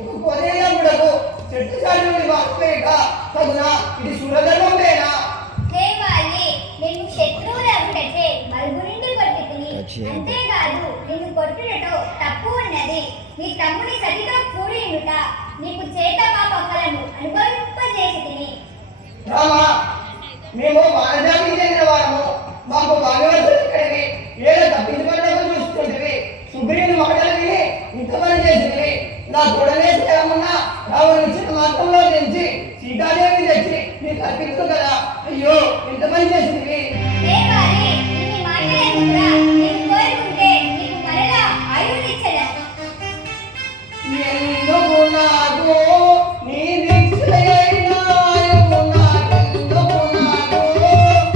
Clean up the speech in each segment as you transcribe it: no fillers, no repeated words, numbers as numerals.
ఒక కొనేయముడకు చెట్టు చాటుని వాక్పేట తగునా ఇది సురధర్మమేనా దేవాలి నేను శత్రువులవుటచే మరుగునిండి కొట్టుకుని అంతేకాదు నిన్ను కొట్టుటతో తప్పు ఉన్నది నీ తమ్ముని సతితో కూడియుట నీకు చేత పాప ఫలము అనుభవింపజేసితిని రామా మేము మానజాతికి చెందిన వారము మాకు భాగవతులు ఇక్కడివి ఏదో తప్పించుకోవడం చూసుకుంటుంది సుగ్రీవుని మాటలు విని ఇంత పని చేసింది నా తోడనే శ్రేయమున్నా రావణ ఇచ్చిన మార్గంలో నుంచి సీతాదేవి తెచ్చి నీకు అర్పించు కదా అయ్యో ఇంత పని చేసింది దేవాలి ఇన్ని మాటలెందుకురా నేను కోరుకుంటే నీకు మరలా ఆయుర్నిచ్చదా ఎందుకు నాకు నీ నిశ్చయైన ఆయువు నాకెందుకు నాకు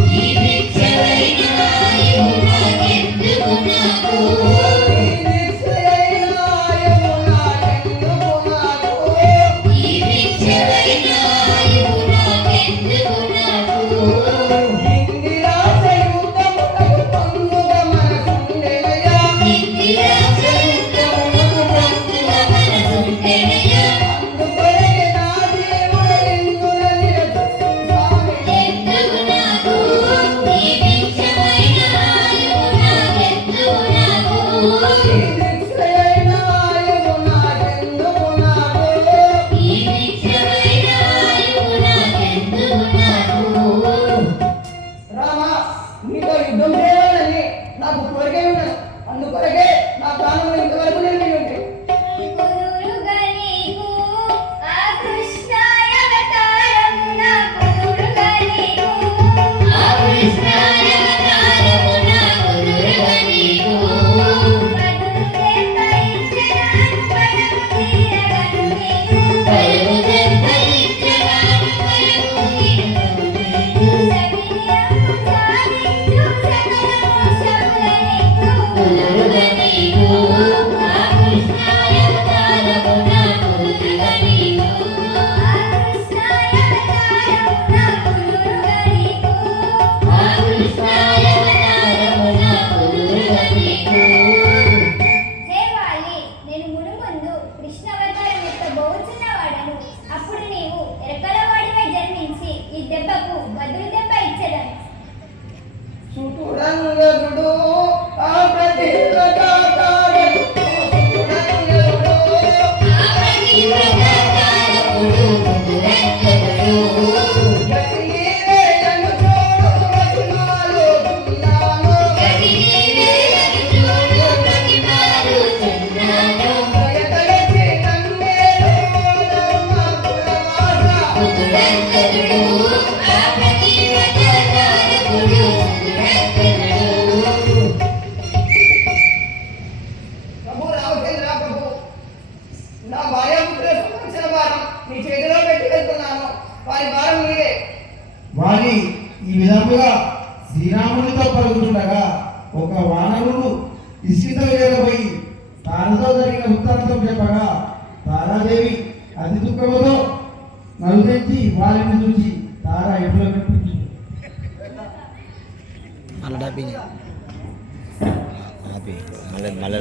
నీ నిశ్చయైన ఆయువు నాకెందుకు నాకు నీ నిశ్చయైన ఆయువు నాకెందుకు నాకు నీ నిశ్చయైన ఆయువు నాకెందుకు నాకు ఇందిరా సయుతమునకు పొందుగ మనసుండెనయా ఇందిరా సయుతమునకు పొందుగ మనసుండెనయా అందుకొరకే నా దేవుడు ఇందుల నిరతుడు స్వామి ఎందుకు నాకు నీ నిశ్చయైన ఆయువు నాకెందుకు నాకు నీ నిశ్చయైన ఆయువు నాకెందుకు నాకు నీ నిశ్చయైన ఆయువు నాకెందుకు నాకు రామా నీతో యుద్ధం చేయాలని నాకు కోరిక ఉన్నది అందుకొరకే నా ప్రాణం ఇంతవరకు నిలిపి కురులుగా నీకు ఆ కృష్ణాయవతారమున కురులుగా నీకు ఆ కృష్ణాయవతారమున కురులుగా నీకు పలుకు దెబ్బయిచ్చగాను పలుకు నీకు కురులుగా నీకు ఆ కృష్ణాయవతారమున కురులుగా నీకు ఆ కృష్ణాయవతారమున కురులుగా నీకు దేవాలి నేను మునుముందు కృష్ణావతారం యొక్క బోచున్నవాడను అప్పుడు నీవు ఎరకలవాడివై జన్మించి ఈ దెబ్బకు బదులు దెబ్బ ఇచ్చేదాన్ని సుతుడంగదుడు ఆ ప్రతివ్రతాకారకుడు సుతుడంగదుడు ఆ ప్రతివ్రతాకారకుడు సుతుడంగదుడు గతి నీవేయను చూడు ప్రతిమాలోచున్నాను గతి నీవేయను చూడు ప్రతిమాలోచున్నాను దయతలచి నన్నేలు ధర్మపురవాస సుతుడంగదుడు ఆ ప్రతివ్రతాకారకుడు సుతుడంగదుడు ప్రభు రామచంద్ర ప్రభు నా భార్యాపుత్రుల సంరక్షణ భారం నీ చేతిలో పెట్టి వెళ్తున్నాను వారి భారం మీదే వారి ఈ విధముగా శ్రీరామునితో పలుకుతుండగా ఒక వానరుడు ఇసుకతో చేరబోయి తారతో జరిగిన వృత్తాంతం చెప్పగా తారాదేవి అతి దుఃఖముతో నలుదెచ్చి వారిని చూసి తార ఇంట్లో కనిపించింది. మళ్ళీ డబ్బింగ్ ఆపి మళ్ళీ